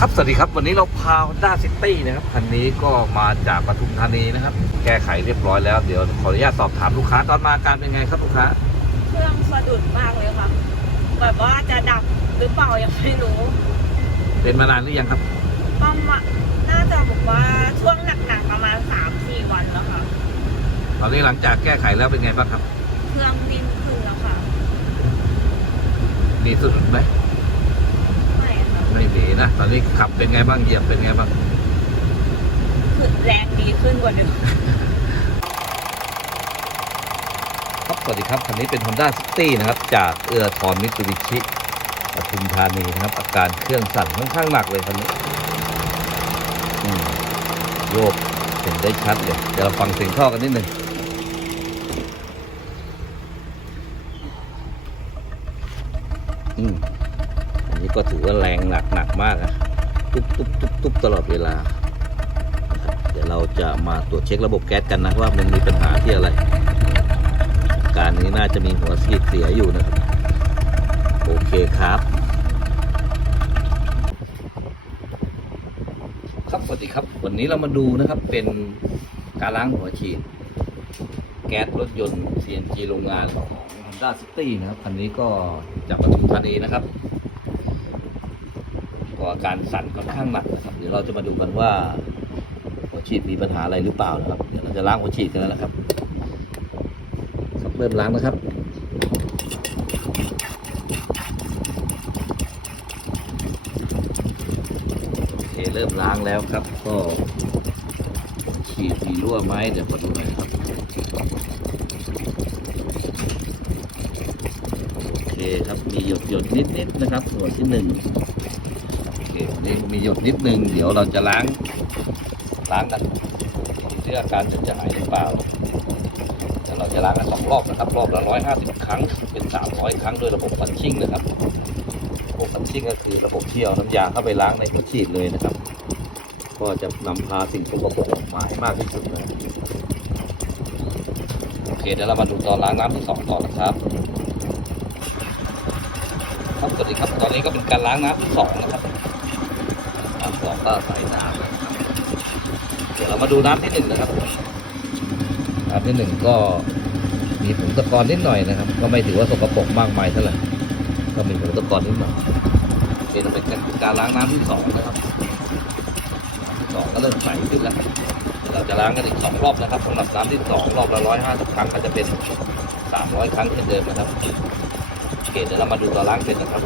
ครับสวัสดีครับวันนี้เราพา Honda City นะครับคันนี้ก็มาจากปทุมธานีนะครับ แก้ไขเรียบร้อยแล้วเดี๋ยวขออนุญาตสอบถามลูกค้าตอนมาอาการเป็นไงครับลูกค้าเครื่องสะดุดมากเลยค่ะแบบว่าจะดับหรือเปล่ายังไม่รู้ เป็นมานานหรือยังครับประมาณน่าจะบอกว่าช่วงหนักๆประมาณสามสี่วันแล้วค่ะตอนนี้หลังจากแก้ไขแล้วเป็นไงบ้างครับ เครื่องวิ่งขึ้นแล้วค่ะดีสุดไหมไม่ค่ะไม่ดี นะ ตอนนี้ขับเป็นไงบ้างเหยียบเป็นไงบ้างคือแรงดีขึ้นกว่าเดิมครับสวัสดีครับคันนี้เป็น Honda City นะครับ จากเอือทอนมิตซูบิชิปทุมธานีนะครับ อาการเครื่องสั่นค่อนข้างหนักเลยคันนี้อืมโยกเห็นได้ชัดเลย เดี๋ยวเราฟังเสียงท่อกันนิดหนึ่งอืมอันนี้ ก็ถือว่าแรงหนักหนักมากนะตุ๊บตุ๊บตุ๊บตุ๊บตลอดเวลา เดี๋ยวเราจะมาตรวจเช็คระบบแก๊สกันนะว่ามันมีปัญหาที่อะไร การนี้น่าจะมีหัวฉีดเสียอยู่นะครับ โอเคครับครับสวัสดีครับ วันนี้เรามาดูนะครับเป็นการล้างหัวฉีด แก๊สรถยนต์ CNG โรงงานของ Honda City นะครับคันนี้ก็จากปทุมธานีนะครับ ก็อาการสั่นค่อนข้างหนักนะครับ เดี๋ยวเราจะมาดูกันว่าหัวฉีดมีปัญหาอะไรหรือเปล่านะครับ เดี๋ยวเราจะล้างหัวฉีดกันแล้วนะครับครับเริ่มล้างนะครับโอเคเริ่มล้างแล้วครับ ก็ฉีดมีรั่วไหมเดี๋ยวมาดูหน่อยครับโอเคครับมีหยดหยดนิดนิดๆนะครับ ส่วนที่หนึ่ง คอันนี้มีหยดนิดนึง เดี๋ยวเราจะล้าง ล้างกันดูที่อาการจะจะหายหรือเปล่าเดี๋ยวเราจะล้างกันสองรอบนะครับ รอบละร้อยห้าสิบครั้ง เป็นสามร้อยครั้งด้วยระบบฟันชิ่งนะครับ ระบบฟันชิ่งก็คือระบบที่เอาน้ำยาเข้าไปล้างในหัวฉีดเลยนะครับ ก็จะนำพาสิ่งสกปรกออกมาให้มากที่สุดนะโอเคเดี๋ยวเรามาดูตอนล้างน้ำที่สองต่อนะครับครับสวัสดีครับตอนนี้ก็เป็นการล้างน้ำที่สองนะครับ น้ำสองก็ใส่น้ำนะครับเดี๋ยวเรามาดูน้ำที่หนึ่งนะครับน้ำที่หนึ่งก็มีผงตะกอนนิดหน่อยนะครับ ก็ไม่ถือว่าสกปรกมากมายเท่าไหร่ก็มีผงตะกอนนิดหน่อยโอเคเราเป็นการล้างน้ำที่สองนะครับน้ำที่สองก็เริ่มใสขึ้นแล้วเดี๋ยวเราจะล้างกันอีกสองรอบนะครับสำหรับน้ำที่สองรอบละร้อยห้าสิบครั้งก็จะเป็นสามร้อยครั้งเช่นเดิมนะครับโอเคเดี๋ยวเรามาดูตอนล้างเป็นนะครับ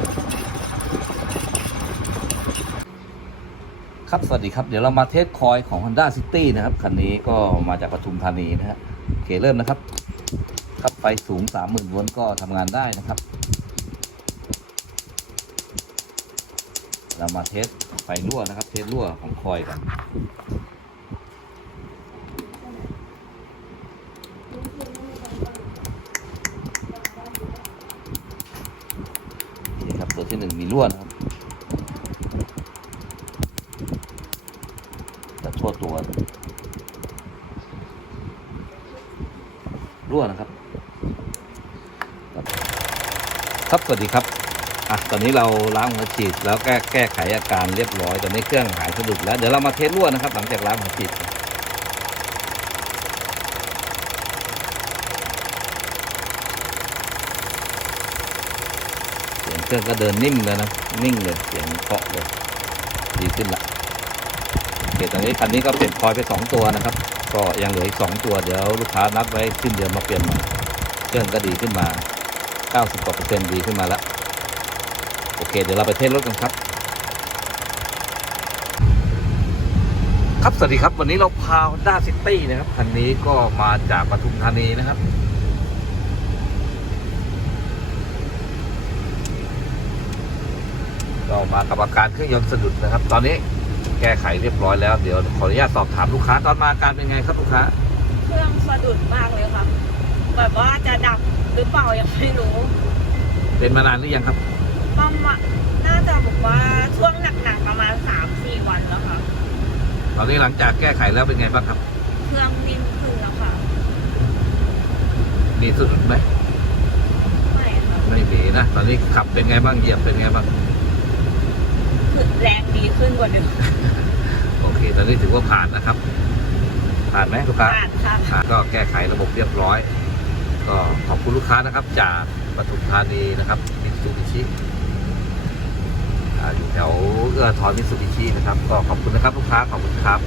ครับสวัสดีครับ เดี๋ยวเรามาเทสคอยของ Honda City นะครับ คันนี้ก็มาจากปทุมธานีนะฮะโอเคเริ่มนะครับ ครับไฟสูง 30,000โวลต์ก็ทำงานได้นะครับ เรามาเทสไฟรั่วนะครับ เทสรั่วของคอยกันนี่ครับตัวที่หนึ่งมีรั่วนะครับแตัวรั่วนะครับ ครับสวัสดีครับอะตอนนี้เราล้างหัวฉีดแล้วแก้แก้ไขอาการเรียบร้อยตอนนี้เครื่องหายสะดุดแล้วเดี๋ยวเรามาเทสรั่วนะครับ หลังจากล้างหัวฉีดเสียงเครื่องก็เดินนิ่มเลยนะนิ่งเลยเสียงเคาะเลยดีขึ้นละ เคตอนนี้คันนี้ก็เปลี่ยนคอยไปสองตัวนะครับ ก็ยังเหลืออีกสองตัวเดี๋ยวลูกค้านัดไว้สิ้นเดือนมาเปลี่ยนใหม่เครื่องก็ดีขึ้นมา 90กว่าเปอร์เซ็นต์ดีขึ้นมาแล้ว โอเค เดี๋ยวเราไปเทสรถกันครับ ครับสวัสดีครับ วันนี้เราพา Honda City นะครับคันนี้ก็มาจากปทุมธานีนะครับก็มากับอาการเครื่องยนต์สะดุดนะครับ ตอนนี้ แก้ไขเรียบร้อยแล้ว เดี๋ยวขออนุญาตสอบถามลูกค้าตอนมาอาการเป็นไงครับลูกค้า เครื่องสะดุดมากเลยค่ะแบบว่าจะดับหรือเปล่ายังไม่รู้เป็นมานานหรือยังครับ ประมาณน่าจะบอกว่าช่วงหนักๆประมาณสามสี่วันแล้วค่ะ ตอนนี้หลังจากแก้ไขแล้วเป็นไงบ้างครับ เครื่องวิ่งขึ้นแล้วค่ะ มีสะดุดไหมไม่ค่ะไม่มีนะ ตอนนี้ขับเป็นไงบ้างเหยียบเป็นไงบ้างคือ แรงดีขึ้นกว่าเดิมโอเค ตอนนี้ถือว่าผ่านนะครับ ผ่านไหมลูกค้าผ่านค่ะอ่าก็แก้ไขระบบเรียบร้อย ก็ขอบคุณลูกค้านะครับ จากปทุมธานีนะครับมิตซูบิชิอยู่แถวเอื้อทอนมิตซูบิชินะครับ ก็ขอบคุณนะครับลูกค้าขอบคุณครับ